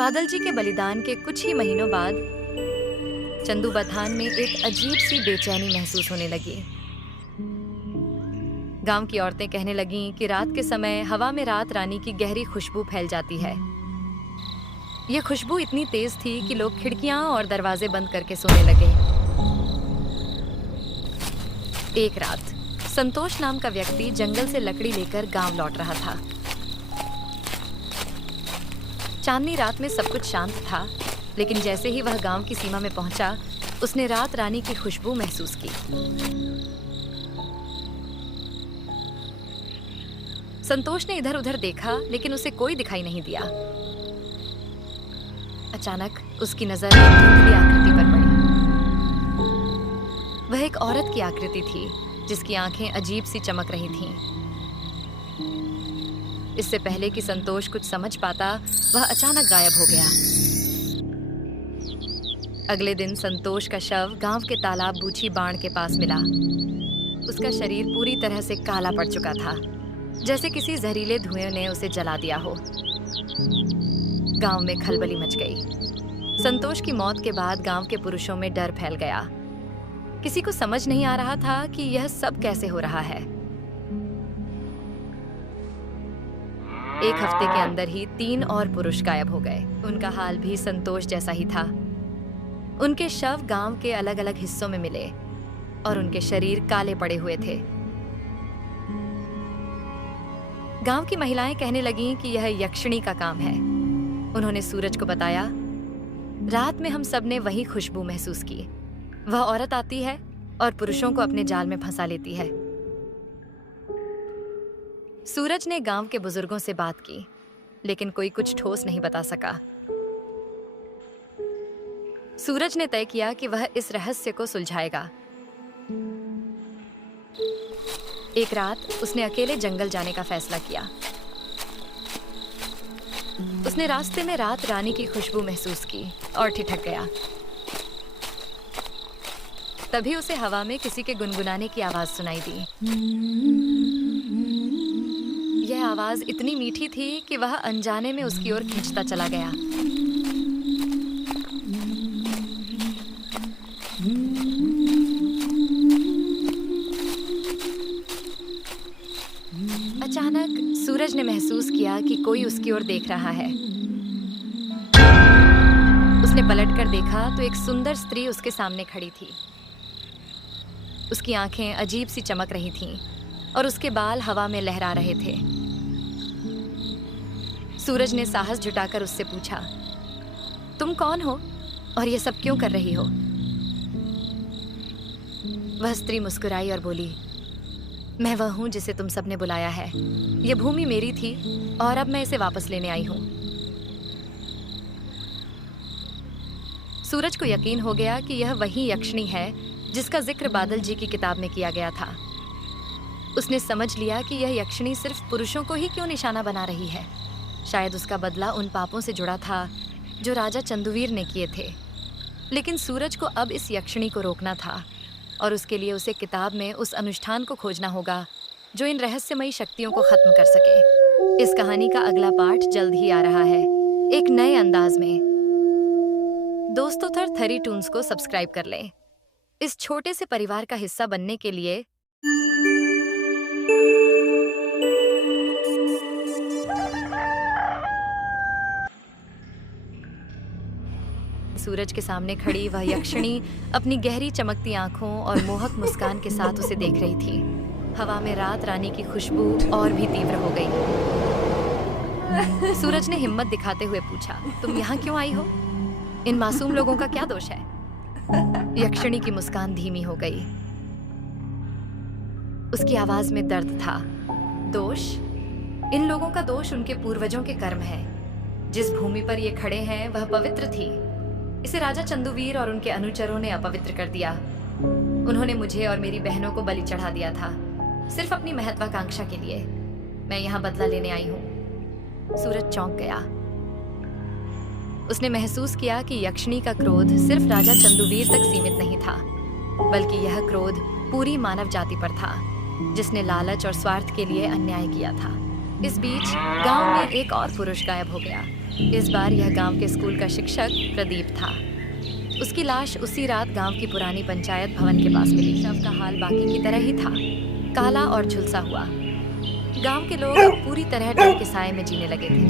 बादल जी के बलिदान के कुछ ही महीनों बाद चंदू बथान में एक अजीब सी बेचैनी महसूस होने लगी। गांव की औरतें कहने लगीं कि रात के समय हवा में रात रानी की गहरी खुशबू फैल जाती है। यह खुशबू इतनी तेज थी कि लोग खिड़कियां और दरवाजे बंद करके सोने लगे। एक रात संतोष नाम का व्यक्ति जंगल से लकड़ी लेकर गांव लौट रहा था। चांदनी रात में सब कुछ शांत था, लेकिन जैसे ही वह गांव की सीमा में पहुंचा, उसने रात रानी की खुशबू महसूस की। संतोष ने इधर उधर देखा, लेकिन उसे कोई दिखाई नहीं दिया। अचानक उसकी नजर एक धुंधली आकृति पर पड़ी। वह एक औरत की आकृति थी, जिसकी आंखें अजीब सी चमक रही थीं। इससे पहले कि संतोष कुछ समझ पाता, वह अचानक गायब हो गया। अगले दिन संतोष का शव गांव के तालाब बूछी बाण के पास मिला। उसका शरीर पूरी तरह से काला पड़ चुका था, जैसे किसी जहरीले धुएं ने उसे जला दिया हो। गांव में खलबली मच गई। संतोष की मौत के बाद गांव के पुरुषों में डर फैल गया। किसी को समझ नहीं आ रहा था कि यह सब कैसे हो रहा है। एक हफ्ते के अंदर ही 3 और पुरुष गायब हो गए। उनका हाल भी संतोष जैसा ही था। उनके शव गांव के अलग अलग हिस्सों में मिले और उनके शरीर काले पड़े हुए थे। गांव की महिलाएं कहने लगीं कि यह यक्षिणी का काम है। उन्होंने सूरज को बताया, रात में हम सब ने वही खुशबू महसूस की। वह औरत आती है और पुरुषों को अपने जाल में फंसा लेती है। सूरज ने गांव के बुजुर्गों से बात की, लेकिन कोई कुछ ठोस नहीं बता सका। सूरज ने तय किया कि वह इस रहस्य को सुलझाएगा। एक रात उसने अकेले जंगल जाने का फैसला किया। उसने रास्ते में रात रानी की खुशबू महसूस की और ठिठक गया। तभी उसे हवा में किसी के गुनगुनाने की आवाज सुनाई दी। यह आवाज इतनी मीठी थी कि वह अनजाने में उसकी ओर खींचता चला गया। अचानक सूरज ने महसूस किया कि कोई उसकी ओर देख रहा है। उसने पलटकर देखा तो एक सुंदर स्त्री उसके सामने खड़ी थी। उसकी आंखें अजीब सी चमक रही थीं और उसके बाल हवा में लहरा रहे थे। सूरज ने साहस जुटाकर उससे पूछा, तुम कौन हो और ये सब क्यों कर रही हो? वह स्त्री मुस्कुराई और बोली, मैं वह हूं जिसे तुम सबने बुलाया है। यह भूमि मेरी थी और अब मैं इसे वापस लेने आई हूं। सूरज को यकीन हो गया कि यह वही यक्षिणी है जिसका जिक्र बादल जी की किताब में किया गया था। उसने समझ लिया कि यह यक्षिणी सिर्फ पुरुषों को ही क्यों निशाना बना रही है। शायद उसका बदला उन पापों से जुड़ा था जो राजा चंदुवीर ने किए थे। लेकिन सूरज को अब इस यक्षिणी को रोकना था और उसके लिए उसे किताब में उस अनुष्ठान को खोजना होगा जो इन रहस्यमयी शक्तियों को खत्म कर सके। इस कहानी का अगला पार्ट जल्द ही आ रहा है, एक नए अंदाज में। दोस्तों, थरी टून्स को सब्सक्राइब कर लें। इस छोटे से परिवार का हिस्सा बनने के लिए सूरज के सामने खड़ी वह यक्षिणी अपनी गहरी चमकती आंखों और मोहक मुस्कान के साथ उसे देख रही थी। हवा में रात रानी की खुशबू और भी तीव्र हो गई। सूरज ने हिम्मत दिखाते हुए पूछा, तुम यहाँ क्यों आई हो? इन मासूम लोगों का क्या दोष है? यक्षिणी की मुस्कान धीमी हो गई। उसकी आवाज में दर्द था। दोष? इन लोगों का दोष उनके पूर्वजों के कर्म है। जिस भूमि पर ये खड़े हैं वह पवित्र थी। इसे राजा चंदुवीर और उनके अनुचरों ने अपवित्र कर दिया। उन्होंने मुझे और मेरी बहनों को बलि चढ़ा दिया था, सिर्फ अपनी महत्वाकांक्षा के लिए। मैं यहाँ बदला लेने आई हूँ। सूरज चौंक गया। उसने महसूस किया कि यक्षिणी का क्रोध सिर्फ राजा चंदुवीर तक सीमित नहीं था, बल्कि यह क्रोध पूरी मानव जाति पर था, जिसने लालच और स्वार्थ के लिए अन्याय किया था। इस बीच गांव में एक और पुरुष गायब हो गया। इस बार यह गांव के स्कूल का शिक्षक प्रदीप था। उसकी लाश उसी रात गांव की पुरानी पंचायत भवन के पास मिली। शव का हाल बाकी की तरह ही था, काला और झुलसा हुआ। गांव के लोग अब पूरी तरह डर के साए में जीने लगे थे।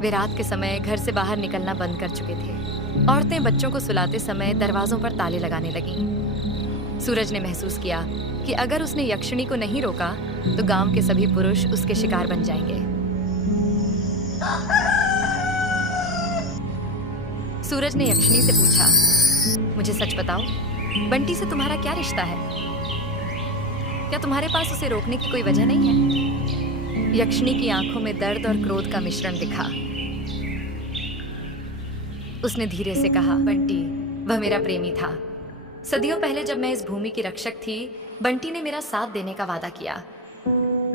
वे रात के समय घर से बाहर निकलना बंद कर चुके थे। औरतें बच्चों को सुलाते समय दरवाजों पर ताले लगाने लगीं। सूरज ने महसूस किया कि अगर उसने यक्षिणी को नहीं रोका तो गांव के सभी पुरुष उसके शिकार बन जाएंगे। सूरज ने यक्षिणी से पूछा, मुझे सच बताओ, बंटी से तुम्हारा क्या रिश्ता है? क्या तुम्हारे पास उसे रोकने की कोई वजह नहीं है? यक्षिणी की आंखों में दर्द और क्रोध का मिश्रण दिखा। उसने धीरे से कहा, बंटी वह मेरा प्रेमी था। सदियों पहले जब मैं इस भूमि की रक्षक थी, बंटी ने मेरा साथ देने का वादा किया।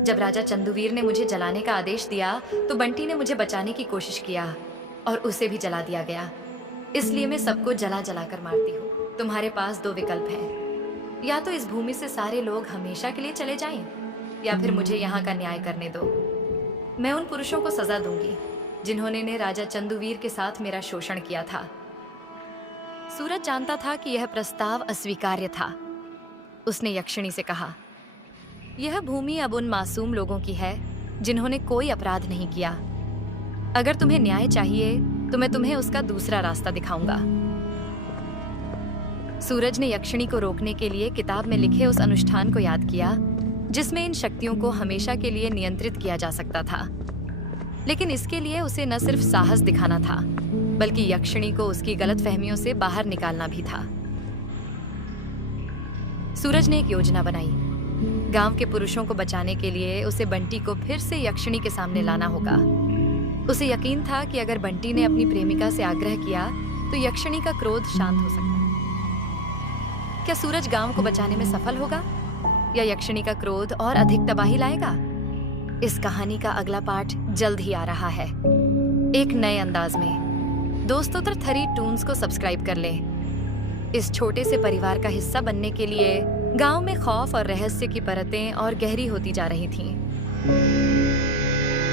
जब राजा चंदूवीर ने मुझे जलाने का आदेश दिया तो बंटी ने मुझे बचाने की कोशिश किया और उसे भी जला दिया गया। इसलिए मैं सबको जला जला कर मारती हूँ। तुम्हारे पास दो विकल्प हैं, या तो इस भूमि से सारे लोग हमेशा के लिए चले जाएं, या फिर मुझे यहाँ का न्याय करने दो। मैं उन पुरुषों को सजा दूंगी जिन्होंने ने राजा चंदूवीर के साथ मेरा शोषण किया था। सूरज जानता था कि यह प्रस्ताव अस्वीकार्य था। उसने यक्षिणी से कहा, यह भूमि अब उन मासूम लोगों की है जिन्होंने कोई अपराध नहीं किया। अगर तुम्हें न्याय चाहिए तो मैं तुम्हें उसका दूसरा रास्ता दिखाऊंगा। सूरज ने यक्षिणी को रोकने के लिए किताब में लिखे उस अनुष्ठान को याद किया जिसमें इन शक्तियों को हमेशा के लिए नियंत्रित किया जा सकता था। लेकिन इसके लिए उसे न सिर्फ साहस दिखाना था, बल्कि यक्षिणी को उसकी गलतफहमियों से बाहर निकालना भी था। सूरज ने एक योजना बनाई। गांव के पुरुषों को बचाने के लिए उसे बंटी को फिर से यक्षिणी के सामने लाना होगा। उसे यकीन था कि अगर बंटी ने अपनी प्रेमिका से आग्रह किया तो यक्षिणी का क्रोध शांत हो सकता है। क्या सूरज गांव को बचाने में सफल होगा या यक्षिणी का क्रोध और अधिक तबाही लाएगा? इस कहानी का अगला पार्ट जल्द ही आ रहा है, एक नए अंदाज में। दोस्तों, तो 3 टून्स को सब्सक्राइब कर लें। इस छोटे से परिवार का हिस्सा बनने के लिए गांव में खौफ और रहस्य की परतें और गहरी होती जा रही थीं।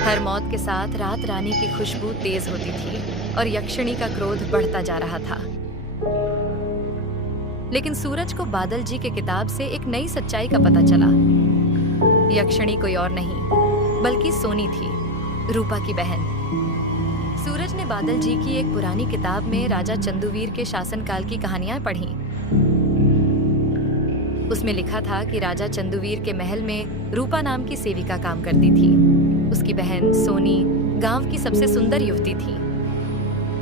हर मौत के साथ रात रानी की खुशबू तेज होती थी और यक्षिणी का क्रोध बढ़ता जा रहा था। लेकिन सूरज को बादल जी के किताब से एक नई सच्चाई का पता चला। यक्षिणी कोई और नहीं बल्कि सोनी थी, रूपा की बहन। सूरज ने बादल जी की एक पुरानी किताब में राजा चंदूवीर के शासनकाल की कहानियां पढ़ी। उसमें लिखा था कि राजा चंदूवीर के महल में रूपा नाम की सेविका काम करती थी। उसकी बहन सोनी गांव की सबसे सुंदर युवती थी।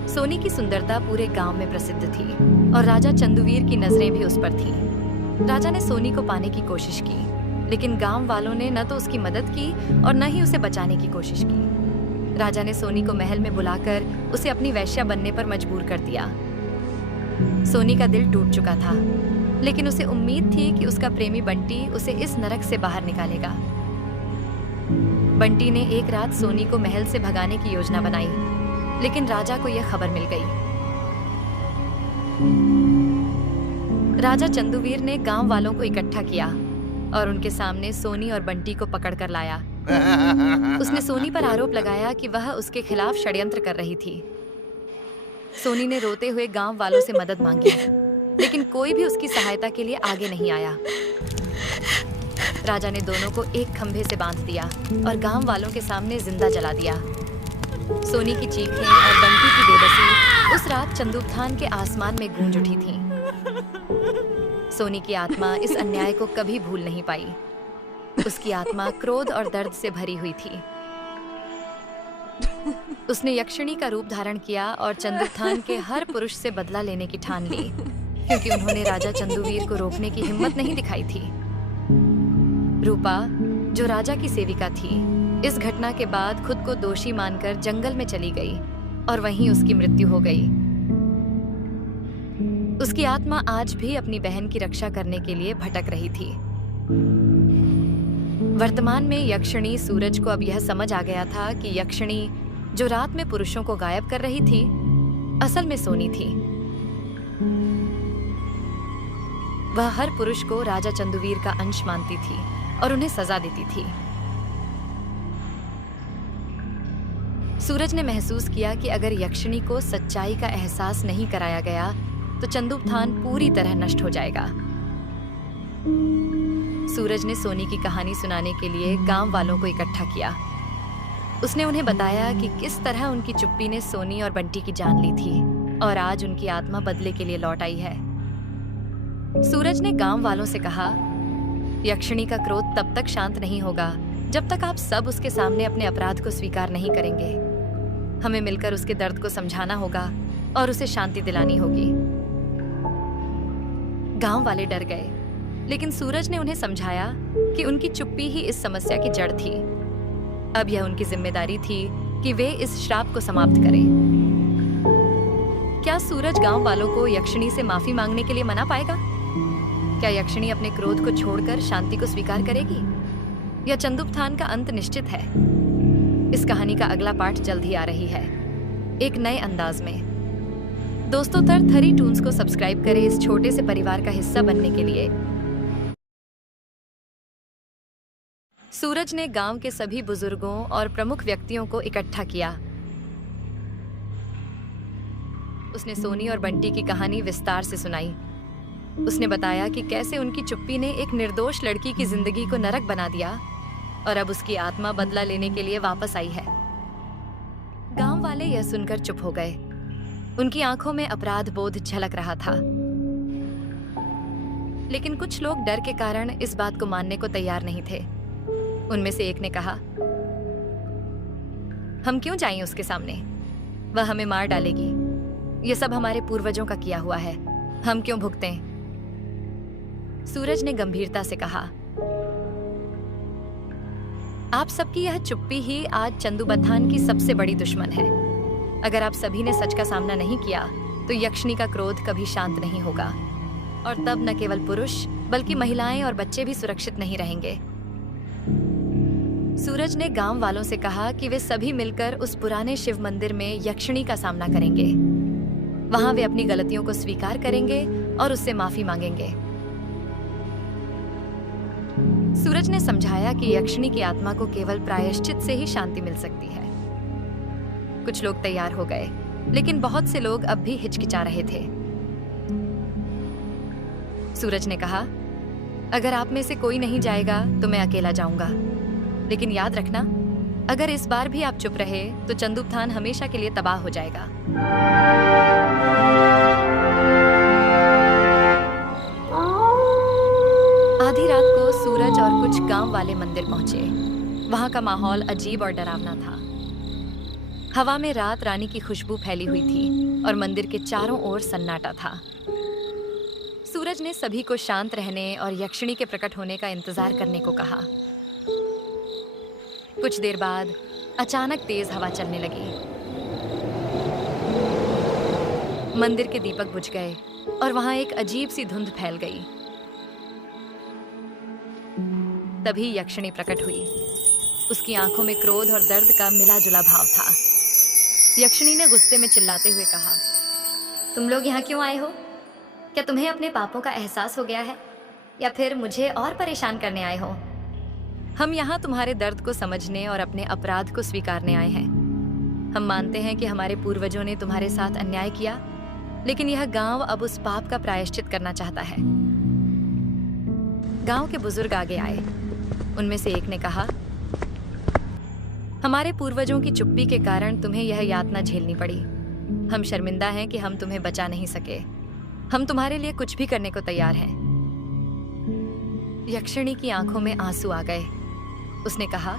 सोनी की सुंदरता पूरे गांव में प्रसिद्ध थी और राजा चंदूवीर की नजरें भी उस पर थीं। राजा ने सोनी को पाने की कोशिश की, लेकिन गांव वालों ने न तो उसकी मदद की और न ही उसे बचाने की कोशिश की। राजा ने सोनी को महल में बुलाकर उसे अपनी वैश्या बनने पर मजबूर कर दिया। सोनी का दिल टूट चुका था, लेकिन उसे उम्मीद थी कि उसका प्रेमी बंटी उसे इस नरक से बाहर निकालेगा। बंटी ने एक रात सोनी को महल से भगाने की योजना बनाई, लेकिन राजा को यह खबर मिल गई। राजा चंदूवीर ने गांव वालों को इकट्ठा किया और उनके सामने सोनी और बंटी को पकड़कर लाया। उसने सोनी पर आरोप लगाया कि वह उसके खिलाफ षड्यंत्र कर रही थी। सोनी ने रोते हुए गांव वालों से मदद मांगी, लेकिन कोई भी उसकी सहायता के लिए आगे नहीं आया। राजा ने दोनों को एक खंभे से बांध दिया और गांव वालों के सामने जिंदा जला दिया। सोनी की चीखें और बंटी की बेबसी उस रात चंदूबथान के आसमान में गूंज उठी थीं। सोनी की आत्मा इस अन्याय को कभी भूल नहीं पाई। उसकी आत्मा क्रोध और दर्द से भरी हुई थी। उसने यक्षिणी का रूप धारण किया और चंदूबथान के हर पुरुष से बदला लेने की ठान ली, क्योंकि उन्होंने राजा चंदूवीर को रोकने की हिम्मत नहीं दिखाई थी। रूपा, जो राजा की सेविका थी, इस घटना के बाद खुद को दोषी मानकर जंगल में चली गई और वहीं उसकी मृत्यु हो गई। उसकी आत्मा आज भी अपनी बहन की रक्षा करने के लिए भटक रही थी। वर्तमान में यक्षिणी सूरज को अब यह समझ आ गया था कि यक्षिणी जो रात में पुरुषों को गायब कर रही थी, असल में सोनी थी। वह हर पुरुष को राजा चंदुवीर का अंश मानती थी और उन्हें सजा देती थी। सूरज ने महसूस किया कि अगर यक्षिणी को सच्चाई का एहसास नहीं कराया गया तो चंदुबथान पूरी तरह नष्ट हो जाएगा। सूरज ने सोनी की कहानी सुनाने के लिए गांव वालों को इकट्ठा किया। उसने उन्हें बताया कि किस तरह उनकी चुप्पी ने सोनी और बंटी की जान ली थी और आज उनकी आत्मा बदले के लिए लौट आई है। सूरज ने गांव वालों से कहा, यक्षिणी का क्रोध तब तक शांत नहीं होगा जब तक आप सब उसके सामने अपने अपराध को स्वीकार नहीं करेंगे। हमें मिलकर उसके दर्द को समझाना होगा और उसे शांति दिलानी होगी। गांव वाले डर गए, लेकिन सूरज ने उन्हें समझाया कि उनकी चुप्पी ही इस समस्या की जड़ थी। अब यह उनकी जिम्मेदारी थी कि वे इस श्राप को समाप्त करें। क्या सूरज गांव वालों को यक्षिणी से माफी मांगने के लिए मना पाएगा? क्या यक्षिणी अपने क्रोध को छोड़कर शांति को स्वीकार करेगी? या चंदुबथान का अंत निश्चित है? इस कहानी का अगला पार्ट जल्द ही आ रही है, एक नए अंदाज में। दोस्तों, थरथरी टून्स को सब्सक्राइब करें इस छोटे से परिवार का हिस्सा बनने के लिए। सूरज ने गांव के सभी बुजुर्गों और प्रमुख व्यक्तियों को इकट्ठा किया। उसने सोनी और बंटी की कहानी विस्तार से सुनाई। उसने बताया कि कैसे उनकी चुप्पी ने एक निर्दोष लड़की की जिंदगी को नरक बना दिया और अब उसकी आत्मा बदला लेने के लिए वापस आई है। गांव वाले यह सुनकर चुप हो गए। उनकी आंखों में अपराध बोध झलक रहा था, लेकिन कुछ लोग डर के कारण इस बात को मानने को तैयार नहीं थे। उनमें से एक ने कहा, हम क्यों जाएं उसके सामने? वह हमें मार डालेगी। यह सब हमारे पूर्वजों का किया हुआ है, हम क्यों भुगतें? सूरज ने गंभीरता से कहा, आप सबकी यह चुप्पी ही आज चंदुबथान की सबसे बड़ी दुश्मन है। अगर आप सभी ने सच का सामना नहीं किया तो यक्षिणी का क्रोध कभी शांत नहीं होगा और तब न केवल पुरुष बल्कि महिलाएं और बच्चे भी सुरक्षित नहीं रहेंगे। सूरज ने गांव वालों से कहा कि वे सभी मिलकर उस पुराने शिव मंदिर में यक्षिणी का सामना करेंगे। वहां वे अपनी गलतियों को स्वीकार करेंगे और उससे माफी मांगेंगे। सूरज ने समझाया कि यक्षिणी की आत्मा को केवल प्रायश्चित से ही शांति मिल सकती है। कुछ लोग तैयार हो गए, लेकिन बहुत से लोग अब भी हिचकिचा रहे थे। सूरज ने कहा, अगर आप में से कोई नहीं जाएगा तो मैं अकेला जाऊंगा, लेकिन याद रखना, अगर इस बार भी आप चुप रहे तो चंदुबथान हमेशा के लिए तबाह हो जाएगा। आधी रात को सूरज और कुछ गांव वाले मंदिर पहुंचे। वहां का माहौल अजीब और डरावना था। हवा में रात रानी की खुशबू फैली हुई थी और मंदिर के चारों ओर सन्नाटा था। सूरज ने सभी को शांत रहने और यक्षिणी के प्रकट होने का इंतजार करने को कहा। कुछ देर बाद अचानक तेज हवा चलने लगी। मंदिर के दीपक बुझ गए और वहां एक अजीब सी धुंध फैल गई। तभी यक्षिणी प्रकट हुई। उसकी आंखों में क्रोध और दर्द का मिला जुला भाव था। यक्षिणी ने गुस्से में चिल्लाते हुए कहा, तुम लोग यहाँ क्यों आए हो? क्या तुम्हें अपने पापों का एहसास हो गया है या फिर मुझे और परेशान करने आए हो? हम यहाँ तुम्हारे दर्द को समझने और अपने अपराध को स्वीकारने आए हैं। हम मानते हैं कि हमारे पूर्वजों ने तुम्हारे साथ अन्याय किया, लेकिन यह गांव अब उस पाप का प्रायश्चित करना चाहता है। गांव के बुजुर्ग आगे आए। उनमें से एक ने कहा, हमारे पूर्वजों की चुप्पी के कारण तुम्हें यह यातना झेलनी पड़ी। हम शर्मिंदा हैं कि हम तुम्हें बचा नहीं सके। हम तुम्हारे लिए कुछ भी करने को तैयार हैं। यक्षिणी की आंखों में आंसू आ गए। उसने कहा,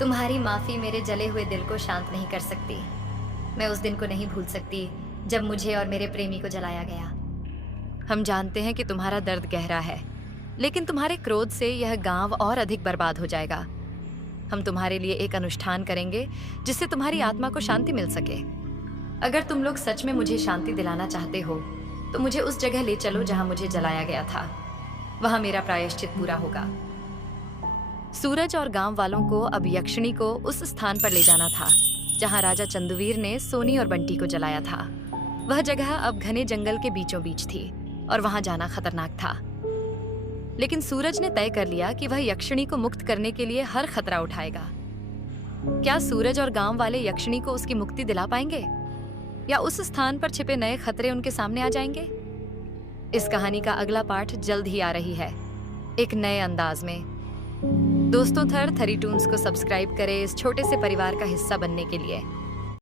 तुम्हारी माफी मेरे जले हुए दिल को शांत नहीं कर सकती। मैं उस दिन को नहीं भूल सकती जब मुझे और मेरे प्रेमी को जलाया गया। हम जानते हैं कि तुम्हारा दर्द गहरा है, लेकिन तुम्हारे क्रोध से यह गांव और अधिक बर्बाद हो जाएगा। हम तुम्हारे लिए एक अनुष्ठान करेंगे जिससे तुम्हारी आत्मा को शांति मिल सके। अगर तुम लोग सच में मुझे शांति दिलाना चाहते हो तो मुझे उस जगह ले चलो जहां मुझे जलाया गया था। वहां मेरा प्रायश्चित पूरा होगा। सूरज और गांव वालों को अब यक्षिणी को उस स्थान पर ले जाना था जहां राजा चंदुवीर ने सोनी और बंटी को जलाया था। वह जगह अब घने जंगल के बीचों बीच थी और वहां जाना खतरनाक था। लेकिन सूरज ने तय कर लिया कि वह यक्षिणी को मुक्त करने के लिए हर खतरा उठाएगा। क्या सूरज और गांव वाले यक्षिणी को उसकी मुक्ति दिला पाएंगे, या उस स्थान पर छिपे नए खतरे उनके सामने आ जाएंगे? इस कहानी का अगला पार्ट जल्द ही आ रही है, एक नए अंदाज में। दोस्तों, थरी टून्स को सब्सक्राइब करें इस छोटे से परिवार का हिस्सा बनने के लिए।